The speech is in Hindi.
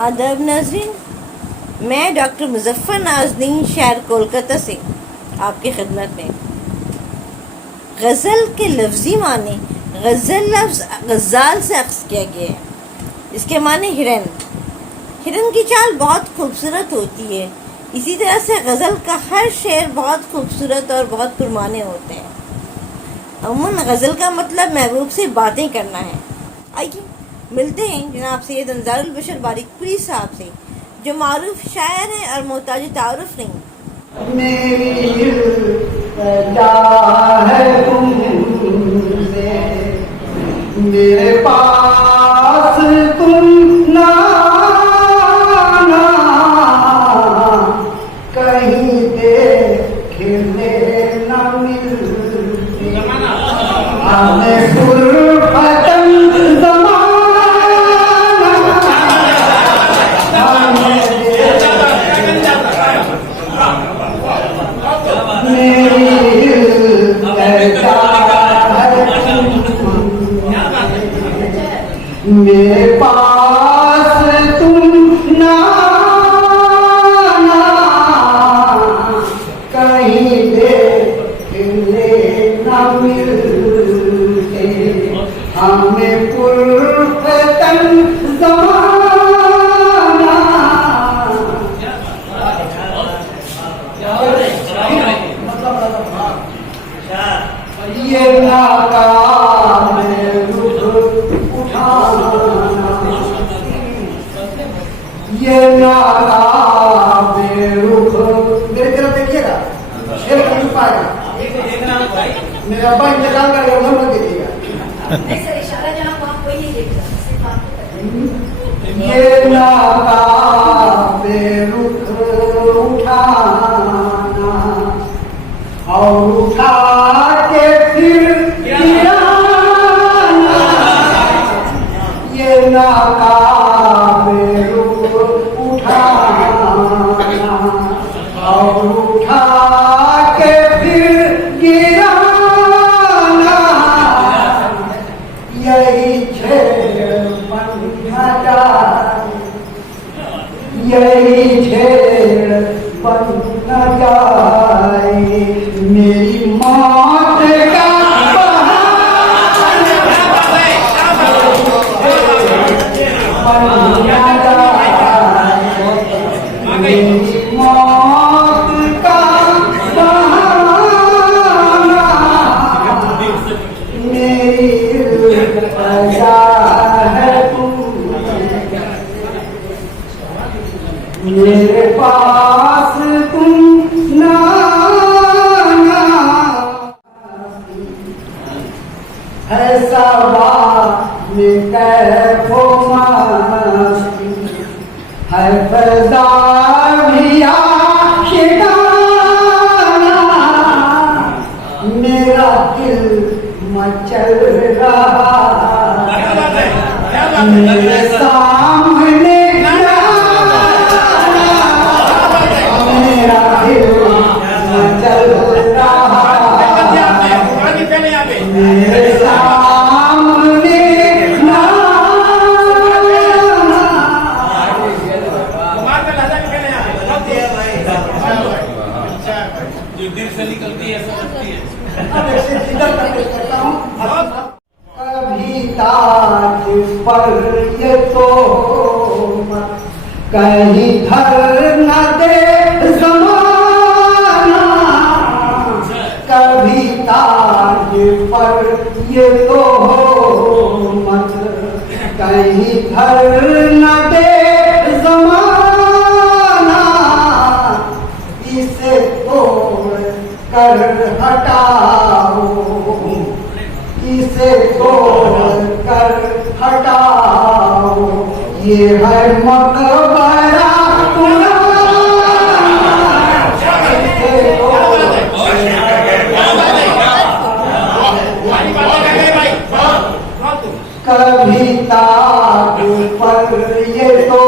आदाब नाज़रीन, मैं डॉक्टर मुज़फ़्फ़र नाज़नीन शहर कोलकाता से आपकी खिदमत में। गज़ल के लफ्ज़ी माने गज़ल लफ्ज़ गज़ाल से अख्ज़ किया गया है। इसके माने हिरन। हिरन की चाल बहुत खूबसूरत होती है। इसी तरह से गज़ल का हर शेर बहुत खूबसूरत और बहुत पुरमाने होते हैं। अमूमन गज़ल का मतलब महबूब से बातें करना है। आइए मिलते हैं जनाब सैयद अंज़ारुल बशर बारिकपुरी साहब से, जो मारूफ शायर हैं और मोहताज तारुफ नहीं। मेरी है तुमसे, मेरे पास तुम ना कहीं देखने न मिलते, हमें गुरबतन मेरे पास तुम ना कहीं देखने न मिलते, हमें पुरफ़तन ज़माना ये नाकाम रुख उठाना, ये नाकाम रुख। मेरी तरफ देखिएगा, शेर नहीं पाएगा। मेरे अब्बा इंतकाल कर गए, उधर मत देखिएगा। ये नाकाम रुख उठाना और उठा के फिर गिराना, ये नाकाम रुख उठाना और उठा के फिर गिराना, यही छेड़पन न जाए, यही छेड़पन न जाए, मेरी मौत का मेरी मौत का बहाना, मेरी रज़ा है तुम, मेरे पास तुम ना ऐसा बात में कैफो मस्ती है, फज़ा भी आशिकाना, मेरा दिल मचल रहा मेरे सामने, मेरा दिल मचल रहा मेरे सामने जो दिल से निकलती है समझती है। कभी ताज पर ये तो कहीं धर न दे ज़माना, कभी ताज पर ये तो मत कहीं धर न दे ज़माना, इसे तोड़ कर हटाओ, इसे तोड़ कर हटाओ, ये है मकबरा कभी ताज पर ये तो